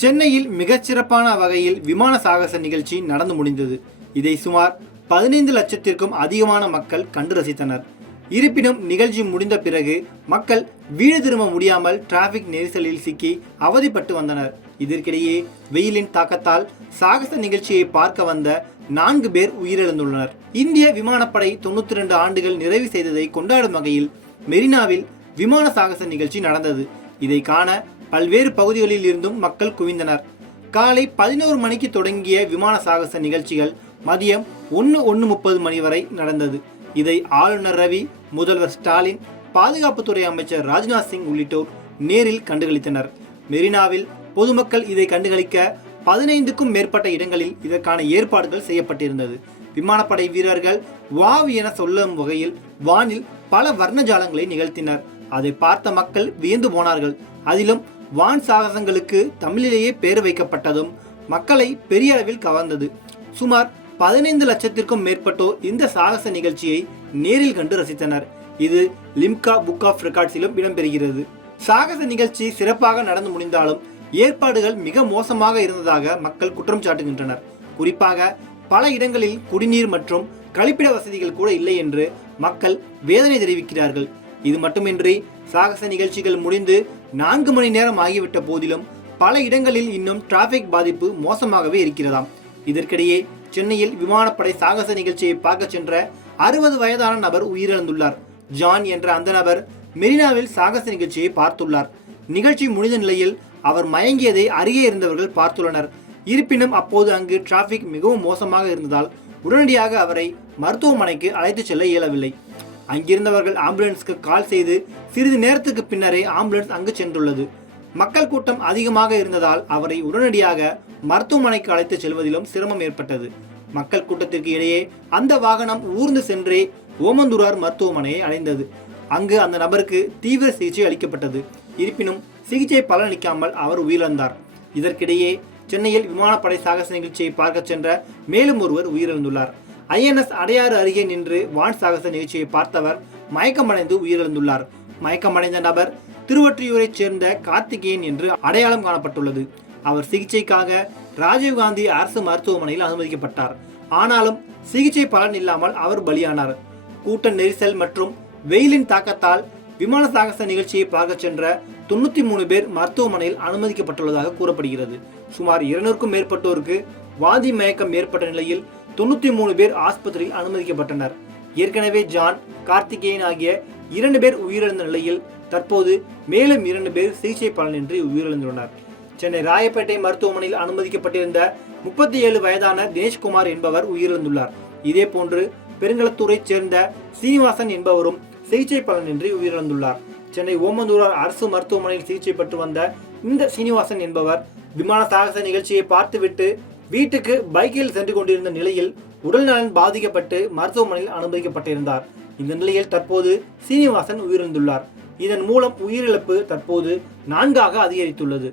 சென்னையில் மிகச்சிறப்பான வகையில் விமான சாகச நிகழ்ச்சி நடந்து முடிந்தது. இதை சுமார் 15 லட்சத்திற்கும் அதிகமான மக்கள் கண்டு ரசித்தனர். இருப்பினும் நிகழ்ச்சி முடிந்த பிறகு மக்கள் வீடு திரும்ப முடியாமல் டிராபிக் நெரிசலில் சிக்கி அவதிப்பட்டு வந்தனர். இதற்கிடையே வெயிலின் தாக்கத்தால் சாகச நிகழ்ச்சியை பார்க்க வந்த 4 பேர் உயிரிழந்துள்ளனர். இந்திய விமானப்படை 92 ஆண்டுகள் நிறைவு செய்ததை கொண்டாடும் வகையில் மெரினாவில் விமான சாகச நிகழ்ச்சி நடந்தது. இதை காண பல்வேறு பகுதிகளில் இருந்தும் மக்கள் குவிந்தனர். காலை 11 மணிக்கு தொடங்கிய விமான சாகச நிகழ்ச்சிகள் மதியம் 1:30 மணி வரை நடந்தது. இதை ஆளுநர் ரவி, முதல்வர் ஸ்டாலின், பாதுகாப்புத்துறை அமைச்சர் ராஜ்நாத் சிங் உள்ளிட்டோர் நேரில் கண்டுகளித்தனர். மெரினாவில் பொதுமக்கள் இதை கண்டுகளிக்க 15க்கும் மேற்பட்ட இடங்களில் இதற்கான ஏற்பாடுகள் செய்யப்பட்டிருந்தது. விமானப்படை வீரர்கள் வாவ் என சொல்லும் வகையில் வானில் பல வர்ணஜாலங்களை நிகழ்த்தினர். அதை பார்த்த மக்கள் வியந்து போனார்கள். அதிலும் வான் சாகசங்களுக்கு தமிழிலேயே பெயர் வைக்கப்பட்டதும் மக்களை பெரிய அளவில் கவர்ந்தது. சுமார் 15 லட்சத்திற்கும் மேற்பட்டோர் இந்த சாகச நிகழ்ச்சியை நேரில் கண்டு ரசித்தனர். இது லிம்கா புக் ஆஃப் ரெக்கார்ட்ஸிலும் இடம்பெறுகிறது. சாகச நிகழ்ச்சி சிறப்பாக நடந்து முடிந்தாலும் ஏற்பாடுகள் மிக மோசமாக இருந்ததாக மக்கள் குற்றம் சாட்டுகின்றனர். குறிப்பாக பல இடங்களில் குடிநீர் மற்றும் கழிப்பிட வசதிகள் கூட இல்லை என்று மக்கள் வேதனை தெரிவிக்கிறார்கள். இது மட்டுமின்றி சாகச நிகழ்ச்சிகள் முடிந்து 4 மணி நேரம் ஆகிவிட்ட போதிலும் பல இடங்களில் இன்னும் டிராபிக் பாதிப்பு மோசமாகவே இருக்கிறதாம். இதற்கிடையே சென்னையில் விமானப்படை சாகச நிகழ்ச்சியை பார்க்க சென்ற 60 வயதான நபர் உயிரிழந்துள்ளார். ஜான் என்ற அந்த நபர் மெரினாவில் சாகச நிகழ்ச்சியை பார்த்துள்ளார். நிகழ்ச்சி முடிந்த நிலையில் அவர் மயங்கியதை அருகே இருந்தவர்கள் பார்த்துள்ளனர். இருப்பினும் அப்போது அங்கு டிராபிக் மிகவும் மோசமாக இருந்ததால் உடனடியாக அவரை மருத்துவமனைக்கு அழைத்து செல்ல இயலவில்லை. அங்கிருந்தவர்கள் ஆம்புலன்ஸ்க்கு கால் செய்து சிறிது நேரத்துக்கு பின்னரே ஆம்புலன்ஸ் அங்கு சென்றுள்ளது. மக்கள் கூட்டம் அதிகமாக இருந்ததால் அவரை உடனடியாக மருத்துவமனைக்கு அழைத்து செல்வதிலும் சிரமம் ஏற்பட்டது. மக்கள் கூட்டத்திற்கு இடையே அந்த வாகனம் ஊர்ந்து சென்றே ஓமந்தூரார் மருத்துவமனையை அடைந்தது. அங்கு அந்த நபருக்கு தீவிர சிகிச்சை அளிக்கப்பட்டது. இருப்பினும் சிகிச்சை பலனளிக்காமல் அவர் உயிரிழந்தார். இதற்கிடையே சென்னையில் விமானப்படை சாகச நிகழ்ச்சியை பார்க்க சென்ற மேலும் ஒருவர் உயிரிழந்துள்ளார். INS அடையாறு அருகே நின்று வான் சாகச நிகழ்ச்சியை பார்த்தவர் மயக்கமடைந்து உயிரிழந்துள்ளார். மயக்கமடைந்த நபர் திருவொற்றியூரைச் சேர்ந்த கார்த்திகேயன் என்று அடையாளம் காணப்பட்டுள்ளது. அவர் சிகிச்சைக்காக ராஜீவ்காந்தி அரசு மருத்துவமனையில் அனுமதிக்கப்பட்டார். ஆனாலும் சிகிச்சை பலன் இல்லாமல் அவர் பலியானார். கூட்ட நெரிசல் மற்றும் வெயிலின் தாக்கத்தால் விமான சாகச நிகழ்ச்சியை பார்க்க சென்ற 93 பேர் மருத்துவமனையில் அனுமதிக்கப்பட்டுள்ளதாக கூறப்படுகிறது. சுமார் 200க்கும் மேற்பட்டோருக்கு வாந்தி மயக்கம் ஏற்பட்ட நிலையில் 93 பேர் ஆஸ்பத்திரியில் அனுமதிக்கப்பட்டனர். ஏற்கனவே ஜான், கார்த்திகேயன் ஆகிய 2 பேர் உயிரிழந்த நிலையில் தற்போது மேலும் 2 பேர் சிகிச்சை பலனின்றி உயிரிழந்துள்ளனர். சென்னை ராயப்பேட்டை மருத்துவமனையில் அனுமதிக்கப்பட்டிருந்த 37 வயதான தினேஷ்குமார் என்பவர் உயிரிழந்துள்ளார். இதேபோன்று பெருங்களத்தூரைச் சேர்ந்த சீனிவாசன் என்பவரும் சிகிச்சை பலனின்றி உயிரிழந்துள்ளார். சென்னை ஓமந்தூரார் அரசு மருத்துவமனையில் சிகிச்சை பெற்று வந்த இந்த சீனிவாசன் என்பவர் விமான சாகச நிகழ்ச்சியை பார்த்துவிட்டு வீட்டுக்கு பைக்கில் சென்று கொண்டிருந்த நிலையில் உடல்நலன் பாதிக்கப்பட்டு மருத்துவமனையில் அனுமதிக்கப்பட்டிருந்தார். இந்த நிலையில் தற்போது சீனிவாசன் உயிரிழந்துள்ளார். இதன் மூலம் உயிரிழப்பு தற்போது 4ஆக அதிகரித்துள்ளது.